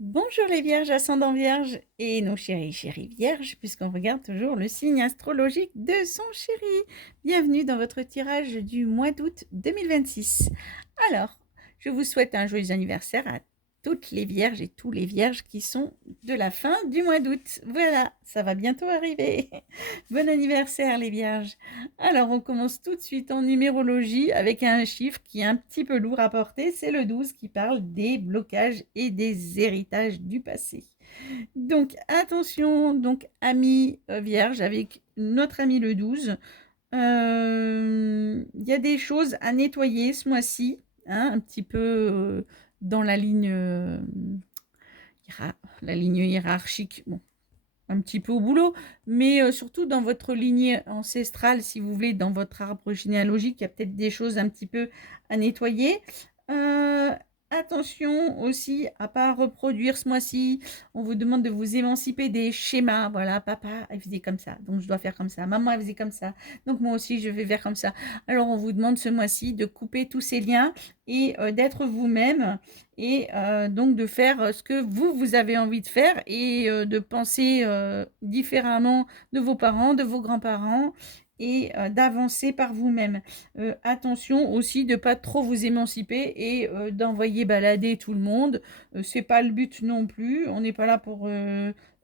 Bonjour les vierges, ascendant vierge et nos chéris vierges, puisqu'on regarde toujours le signe astrologique de son chéri. Bienvenue dans votre tirage du mois d'août 2026. Alors, je vous souhaite un joyeux anniversaire à toutes les vierges et tous les vierges qui sont de la fin du mois d'août. Voilà, ça va bientôt arriver. Bon anniversaire les vierges. Alors, on commence tout de suite en numérologie avec un chiffre qui est un petit peu lourd à porter, c'est le 12 qui parle des blocages et des héritages du passé. Donc, attention, donc, ami vierge, avec notre ami le 12, il y a des choses à nettoyer ce mois-ci, hein, un petit peu dans la ligne hiérarchique. Bon, un petit peu au boulot, mais surtout dans votre lignée ancestrale, si vous voulez, dans votre arbre généalogique, il y a peut-être des choses un petit peu à nettoyer. Euh, Attention aussi à pas reproduire ce mois-ci. On vous demande de vous émanciper des schémas. Voilà, papa, elle faisait comme ça, donc je dois faire comme ça. Maman, elle faisait comme ça, donc moi aussi, je vais faire comme ça. Alors, on vous demande ce mois-ci de couper tous ces liens et d'être vous-même et donc de faire ce que vous avez envie de faire et de penser différemment de vos parents, de vos grands-parents et d'avancer par vous-même. Attention aussi de ne pas trop vous émanciper et d'envoyer balader tout le monde. C'est pas le but non plus. On n'est pas là pour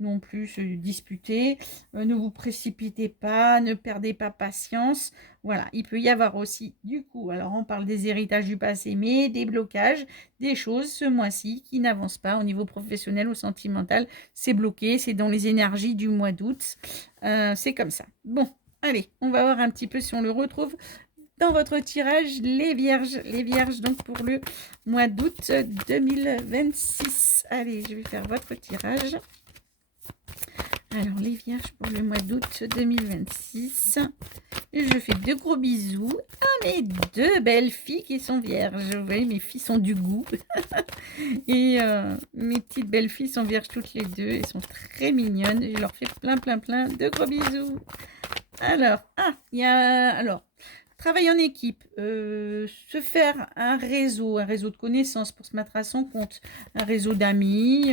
non plus se disputer. Ne vous précipitez pas, ne perdez pas patience. Voilà, il peut y avoir aussi du coup, alors on parle des héritages du passé, mais des blocages, des choses ce mois-ci qui n'avancent pas au niveau professionnel ou sentimental. C'est bloqué, c'est dans les énergies du mois d'août. C'est comme ça. Bon, allez, on va voir un petit peu si on le retrouve dans votre tirage, les vierges. Les vierges, donc pour le mois d'août 2026. Allez, je vais faire votre tirage. Alors, les vierges pour le mois d'août 2026. Je fais de gros bisous à mes deux belles filles qui sont vierges. Vous voyez, mes filles sont du goût. Et mes petites belles filles sont vierges toutes les deux. Elles sont très mignonnes. Je leur fais plein de gros bisous. Alors, travailler en équipe, se faire un réseau de connaissances pour se mettre à son compte, un réseau d'amis,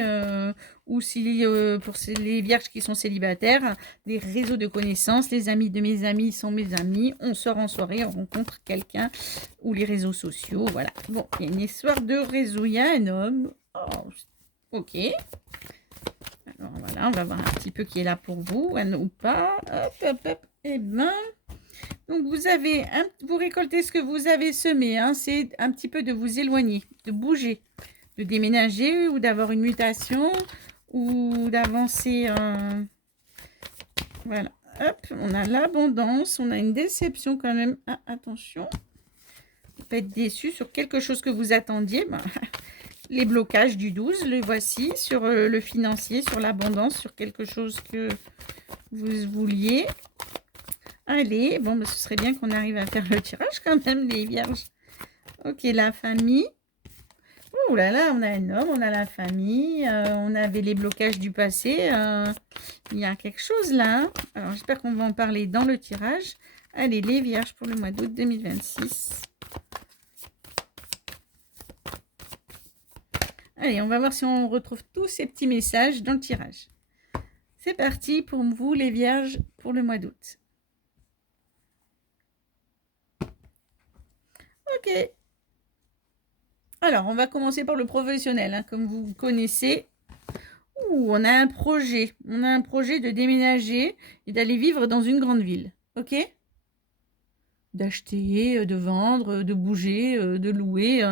ou si pour les vierges qui sont célibataires, des réseaux de connaissances, les amis de mes amis sont mes amis, on sort en soirée, on rencontre quelqu'un, ou les réseaux sociaux, voilà. Bon, il y a une histoire de réseau, il y a un homme, oh, ok. Alors voilà, on va voir un petit peu qui est là pour vous, ou pas, hop, et ben... Donc vous récoltez ce que vous avez semé, hein, c'est un petit peu de vous éloigner, de bouger, de déménager ou d'avoir une mutation ou d'avancer. Voilà, hop, on a l'abondance, on a une déception quand même. Ah, attention, vous pouvez être déçu sur quelque chose que vous attendiez. Ben, les blocages du 12, les voici sur le financier, sur l'abondance, sur quelque chose que vous vouliez. Allez, bon, bah, ce serait bien qu'on arrive à faire le tirage quand même, les vierges. Ok, la famille. Oh là là, on a un homme, on a la famille, on avait les blocages du passé. Il y a quelque chose là, hein. Alors, j'espère qu'on va en parler dans le tirage. Allez, les vierges pour le mois d'août 2026. Allez, on va voir si on retrouve tous ces petits messages dans le tirage. C'est parti pour vous, les vierges, pour le mois d'août. Ok. Alors, on va commencer par le professionnel, hein, comme vous connaissez. On a un projet. On a un projet de déménager et d'aller vivre dans une grande ville. Ok? D'acheter, de vendre, de bouger, de louer.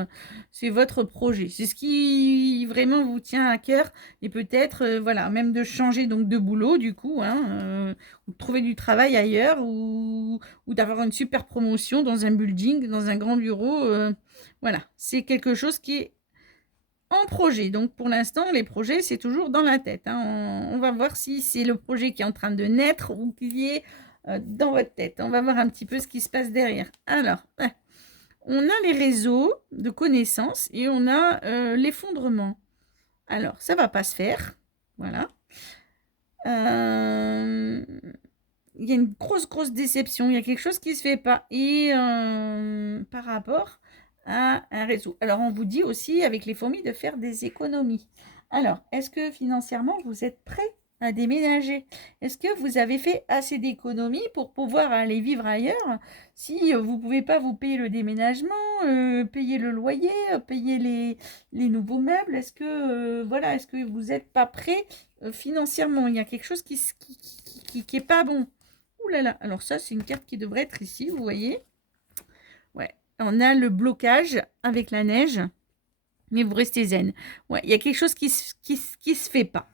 C'est votre projet. C'est ce qui vraiment vous tient à cœur. Et peut-être, voilà, même de changer donc de boulot, du coup, hein, ou de trouver du travail ailleurs, ou d'avoir une super promotion dans un building, dans un grand bureau. Voilà, c'est quelque chose qui est en projet. Donc pour l'instant, les projets, c'est toujours dans la tête, hein. On va voir si c'est le projet qui est en train de naître ou qui est dans votre tête. On va voir un petit peu ce qui se passe derrière. Alors, on a les réseaux de connaissances et on a l'effondrement. Alors, ça va pas se faire. Voilà. Il y a une grosse déception. Il y a quelque chose qui se fait pas. Et par rapport à un réseau. Alors, on vous dit aussi, avec les fourmis, de faire des économies. Alors, est-ce que financièrement, vous êtes prêt à déménager? Est-ce que vous avez fait assez d'économies pour pouvoir aller vivre ailleurs si vous ne pouvez pas vous payer le déménagement, payer le loyer, payer les nouveaux meubles? Est-ce que, voilà, est-ce que vous n'êtes pas prêt financièrement? Il y a quelque chose qui est pas bon. Ouh là là, alors ça, c'est une carte qui devrait être ici, vous voyez? Ouais, on a le blocage avec la neige. Mais vous restez zen. Ouais, il y a quelque chose qui se fait pas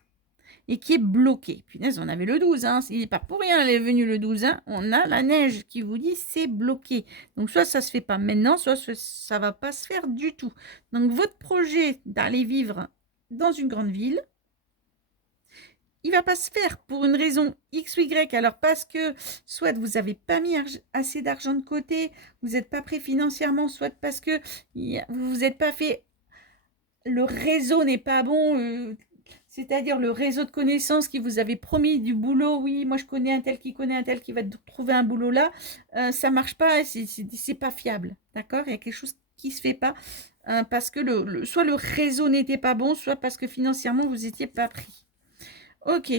et qui est bloqué. Punaise, on avait le 12, hein. Il n'est pas pour rien, elle est venue le 12, hein. On a la neige qui vous dit c'est bloqué. Donc, soit ça se fait pas maintenant, soit ça va pas se faire du tout. Donc, votre projet d'aller vivre dans une grande ville, il va pas se faire pour une raison X ou Y. Alors, parce que soit vous n'avez pas mis assez d'argent de côté, vous n'êtes pas prêt financièrement, soit parce que vous vous êtes pas fait le réseau n'est pas bon, c'est-à-dire le réseau de connaissances qui vous avait promis du boulot. Oui, moi je connais un tel qui connaît un tel qui va trouver un boulot là. Ça marche pas, c'est pas fiable. D'accord? Il y a quelque chose qui se fait pas parce que soit le réseau n'était pas bon, soit parce que financièrement vous étiez pas pris. Ok.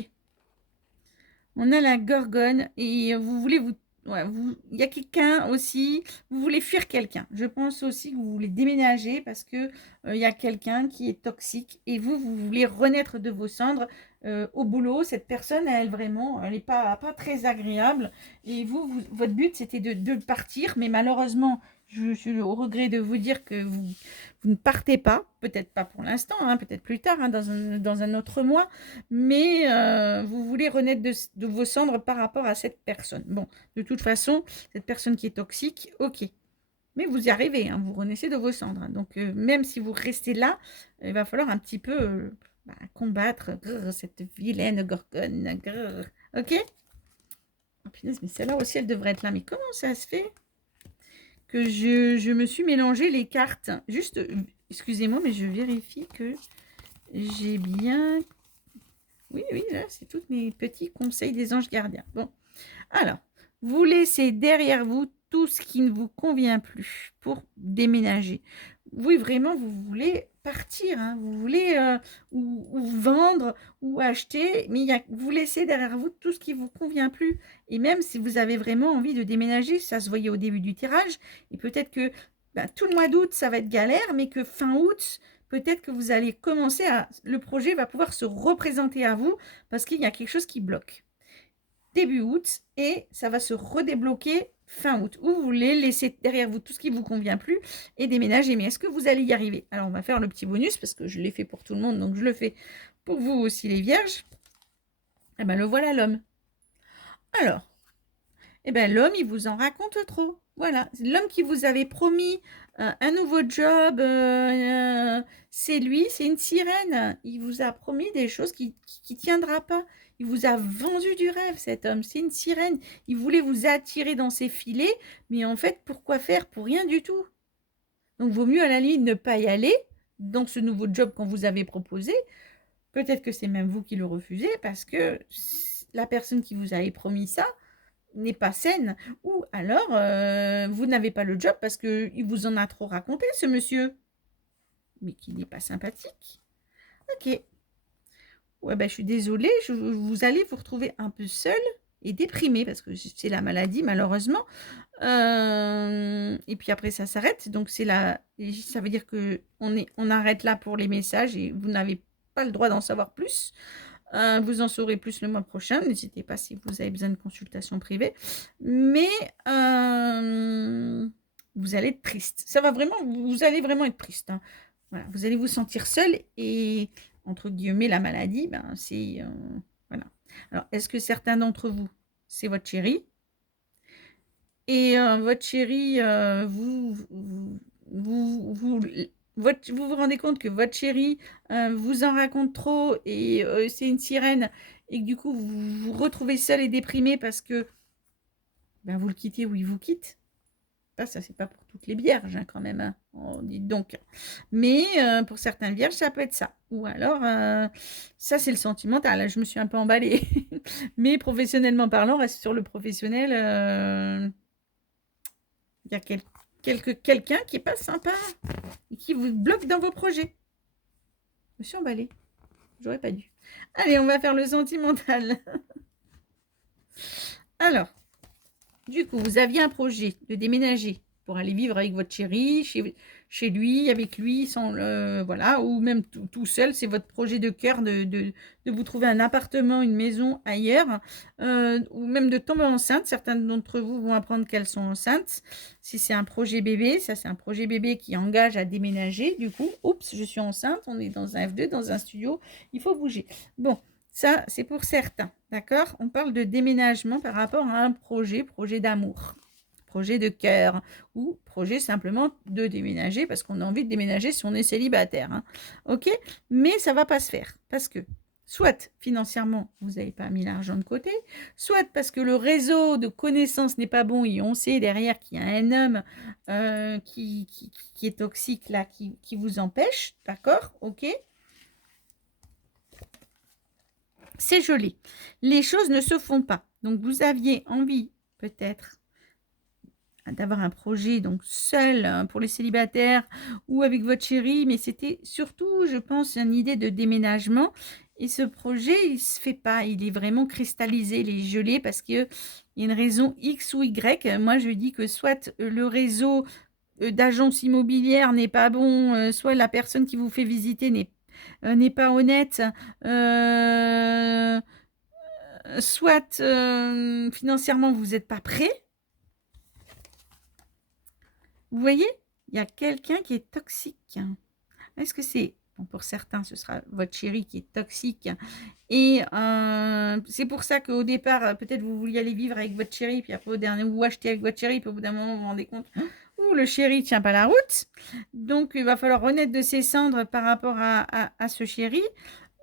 On a la gorgone et vous voulez vous. Ouais, il y a quelqu'un aussi, vous voulez fuir quelqu'un. Je pense aussi que vous voulez déménager parce que il y a quelqu'un qui est toxique et vous voulez renaître de vos cendres au boulot. Cette personne, elle vraiment, elle n'est pas très agréable. Et votre but, c'était de partir, mais malheureusement, je suis au regret de vous dire que vous ne partez pas, peut-être pas pour l'instant, hein, peut-être plus tard, hein, dans un autre mois, mais vous voulez renaître de vos cendres par rapport à cette personne. Bon, de toute façon, cette personne qui est toxique, ok. Mais vous y arrivez, hein, vous renaissez de vos cendres. Hein. Donc, même si vous restez là, il va falloir un petit peu combattre cette vilaine gorgone. Ok. Oh, punaise, mais celle-là aussi, elle devrait être là. Mais comment ça se fait que je me suis mélangé les cartes? Juste, excusez-moi, mais je vérifie que j'ai bien... Oui, oui, là, c'est tous mes petits conseils des anges gardiens. Bon, alors, vous laissez derrière vous tout ce qui ne vous convient plus pour déménager. Oui, vraiment, vous voulez partir, hein, vous voulez ou vendre ou acheter, mais vous laissez derrière vous tout ce qui ne vous convient plus. Et même si vous avez vraiment envie de déménager, ça se voyait au début du tirage, et peut-être que tout le mois d'août, ça va être galère, mais que fin août, peut-être que vous allez commencer à... Le projet va pouvoir se représenter à vous parce qu'il y a quelque chose qui bloque début août et ça va se redébloquer fin août. Ou vous voulez laisser derrière vous tout ce qui ne vous convient plus et déménager. Mais est-ce que vous allez y arriver? Alors, on va faire le petit bonus parce que je l'ai fait pour tout le monde, donc je le fais pour vous aussi, les vierges. Eh bien, le voilà l'homme. Alors, eh bien, l'homme, il vous en raconte trop. Voilà, l'homme qui vous avait promis un nouveau job, c'est lui, c'est une sirène. Il vous a promis des choses qui tiendra pas. Il vous a vendu du rêve, cet homme. C'est une sirène. Il voulait vous attirer dans ses filets, mais en fait, pourquoi faire? Pour rien du tout. Donc, vaut mieux à la limite ne pas y aller dans ce nouveau job qu'on vous avait proposé. Peut-être que c'est même vous qui le refusez parce que la personne qui vous avait promis ça n'est pas saine, ou alors vous n'avez pas le job parce qu'il vous en a trop raconté, ce monsieur, mais qui n'est pas sympathique. Ok. Ouais, ben, je suis désolée, vous allez vous retrouver un peu seul et déprimé parce que c'est la maladie, malheureusement. Et puis après, ça s'arrête. Donc, ça veut dire qu'on arrête là pour les messages et vous n'avez pas le droit d'en savoir plus. Vous en saurez plus le mois prochain. N'hésitez pas si vous avez besoin de consultation privée. Mais vous allez être triste. Ça va vraiment, vous allez vraiment être triste. Hein. Voilà, vous allez vous sentir seul et, entre guillemets, la maladie, ben, c'est... voilà. Alors, est-ce que certains d'entre vous, c'est votre chéri? Et votre chéri, vous vous rendez compte que votre chéri vous en raconte trop et c'est une sirène et que du coup vous vous retrouvez seul et déprimé parce que ben, vous le quittez ou il vous quitte. Ça c'est pas pour toutes les vierges hein, quand même. Hein. Oh, dites donc. Mais pour certaines vierges, ça peut être ça. Ou alors, ça c'est le sentimental. Là, je me suis un peu emballée. Mais professionnellement parlant, on reste sur le professionnel. Il y a quelqu'un qui n'est pas sympa et qui vous bloque dans vos projets. Je me suis emballée. J'aurais pas dû. Allez, on va faire le sentimental. Alors, du coup, vous aviez un projet de déménager pour aller vivre avec votre chéri, chez lui, avec lui, sans voilà, ou même tout seul. C'est votre projet de cœur de vous trouver un appartement, une maison ailleurs, ou même de tomber enceinte. Certains d'entre vous vont apprendre qu'elles sont enceintes. Si c'est un projet bébé, ça c'est un projet bébé qui engage à déménager. Du coup, oups, je suis enceinte, on est dans un F2, dans un studio, il faut bouger. Bon, ça, c'est pour certains, d'accord? On parle de déménagement par rapport à un projet d'amour, projet de cœur, ou projet simplement de déménager parce qu'on a envie de déménager si on est célibataire, hein. Ok? Mais ça ne va pas se faire parce que soit financièrement, vous n'avez pas mis l'argent de côté, soit parce que le réseau de connaissances n'est pas bon et on sait derrière qu'il y a un homme qui est toxique là, qui vous empêche, d'accord? Ok? C'est gelé. Les choses ne se font pas. Donc, vous aviez envie, peut-être, d'avoir un projet donc seul pour les célibataires ou avec votre chéri, mais c'était surtout, je pense, une idée de déménagement. Et ce projet, il ne se fait pas. Il est vraiment cristallisé, il est gelé parce qu'il y a une raison X ou Y. Moi, je dis que soit le réseau d'agence immobilière n'est pas bon, soit la personne qui vous fait visiter n'est pas honnête, soit financièrement vous n'êtes pas prêt. Vous voyez, il y a quelqu'un qui est toxique. Est-ce que c'est, bon, pour certains, ce sera votre chéri qui est toxique. Et c'est pour ça qu'au départ, peut-être vous vouliez aller vivre avec votre chéri, puis après, au dernier, vous achetez avec votre chéri, puis au bout d'un moment, vous vous rendez compte, ouh, le chéri ne tient pas la route. Donc, il va falloir renaître de ses cendres par rapport à ce chéri.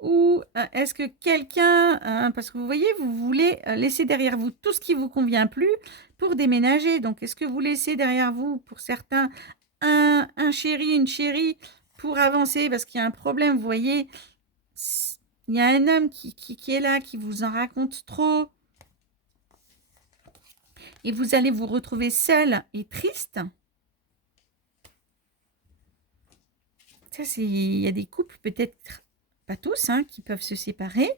Ou est-ce que quelqu'un, parce que vous voyez, vous voulez laisser derrière vous tout ce qui ne vous convient plus pour déménager. Donc, est-ce que vous laissez derrière vous, pour certains, un chéri, une chérie, pour avancer parce qu'il y a un problème, vous voyez, il y a un homme qui est là, qui vous en raconte trop. Et vous allez vous retrouver seul et triste. Ça, il y a des couples, peut-être pas tous, hein, qui peuvent se séparer.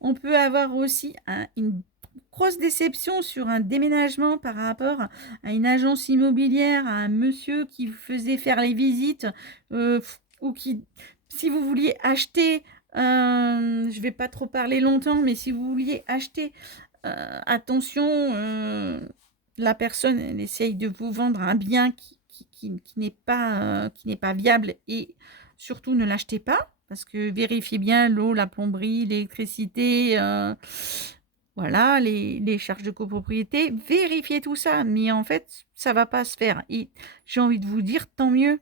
On peut avoir aussi une grosse déception sur un déménagement par rapport à une agence immobilière, à un monsieur qui vous faisait faire les visites, ou qui, si vous vouliez acheter, je ne vais pas trop parler longtemps, mais si vous vouliez acheter, attention, la personne, elle essaye de vous vendre un bien qui n'est pas viable, et surtout ne l'achetez pas parce que vérifiez bien l'eau, la plomberie, l'électricité, voilà, les charges de copropriété, vérifiez tout ça, mais en fait, ça va pas se faire. Et j'ai envie de vous dire, tant mieux.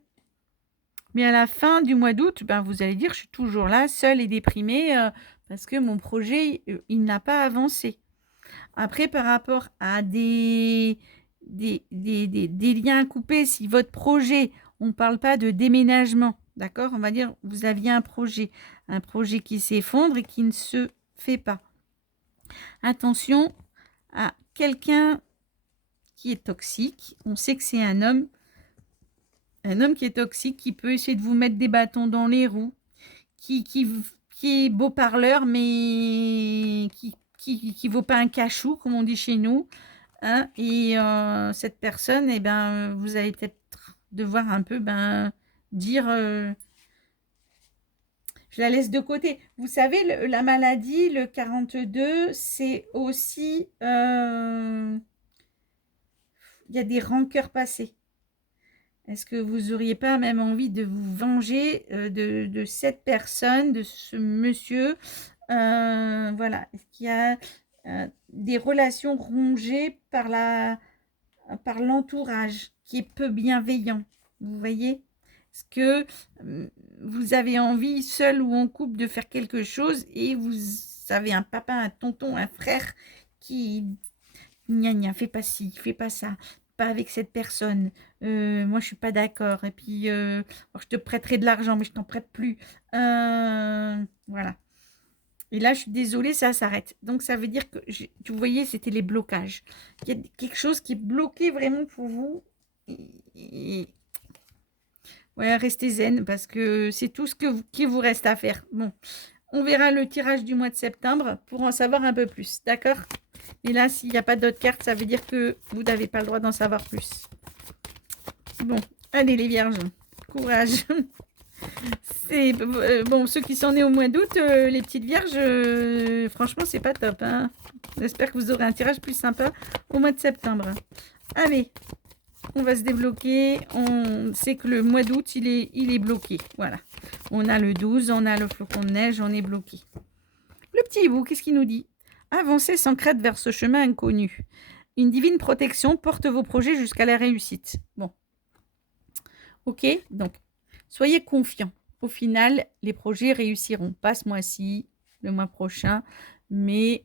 Mais à la fin du mois d'août, ben, vous allez dire, je suis toujours là, seule et déprimée, parce que mon projet, il n'a pas avancé. Après, par rapport à des liens coupés, si votre projet, on ne parle pas de déménagement, d'accord? On va dire, vous aviez un projet qui s'effondre et qui ne se fait pas. Attention à quelqu'un qui est toxique. On sait que c'est un homme qui est toxique, qui peut essayer de vous mettre des bâtons dans les roues, qui est beau parleur, mais qui vaut pas un cachou, comme on dit chez nous, hein. Et cette personne, eh ben, vous allez peut-être devoir un peu dire je la laisse de côté. Vous savez, la maladie, le 42, c'est aussi il y a des rancœurs passées. Est-ce que vous n'auriez pas même envie de vous venger de cette personne, de ce monsieur, voilà. Est-ce qu'il y a des relations rongées par l'entourage qui est peu bienveillant? Vous voyez? Est-ce que vous avez envie, seul ou en couple, de faire quelque chose et vous avez un papa, un tonton, un frère qui gna fais pas ci, fais pas ça, pas avec cette personne, moi je suis pas d'accord, et puis je te prêterai de l'argent mais je t'en prête plus, voilà. Et là je suis désolée, ça s'arrête. Donc ça veut dire que vous voyez, c'était les blocages. Il y a quelque chose qui est bloqué vraiment pour vous, et ouais, restez zen parce que c'est tout ce qui vous reste à faire. Bon, On verra le tirage du mois de septembre pour en savoir un peu plus, d'accord? Mais là, s'il n'y a pas d'autres cartes, ça veut dire que vous n'avez pas le droit d'en savoir plus. Bon, allez les vierges, courage. C'est bon, ceux qui sont nés au mois d'août, les petites vierges, franchement, c'est pas top, hein. J'espère que vous aurez un tirage plus sympa au mois de septembre. Allez, on va se débloquer. On sait que le mois d'août, il est bloqué. Voilà. On a le 12, on a le flocon de neige, on est bloqué. Le petit hibou, qu'est-ce qu'il nous dit? Avancez sans crainte vers ce chemin inconnu. Une divine protection porte vos projets jusqu'à la réussite. Bon. Ok, donc, soyez confiants. Au final, les projets réussiront. Pas ce mois-ci, le mois prochain, mais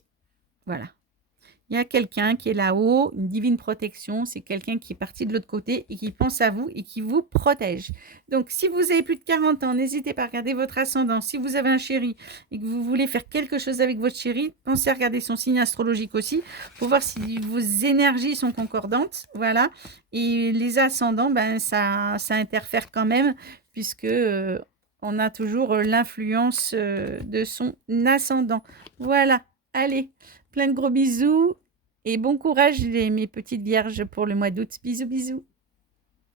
voilà. Il y a quelqu'un qui est là-haut, une divine protection, c'est quelqu'un qui est parti de l'autre côté et qui pense à vous et qui vous protège. Donc, si vous avez plus de 40 ans, n'hésitez pas à regarder votre ascendant. Si vous avez un chéri et que vous voulez faire quelque chose avec votre chéri, pensez à regarder son signe astrologique aussi pour voir si vos énergies sont concordantes. Voilà. Et les ascendants, ben, ça interfère quand même puisque on a toujours l'influence de son ascendant. Voilà. Allez, plein de gros bisous. Et bon courage, mes petites vierges, pour le mois d'août. Bisous, bisous.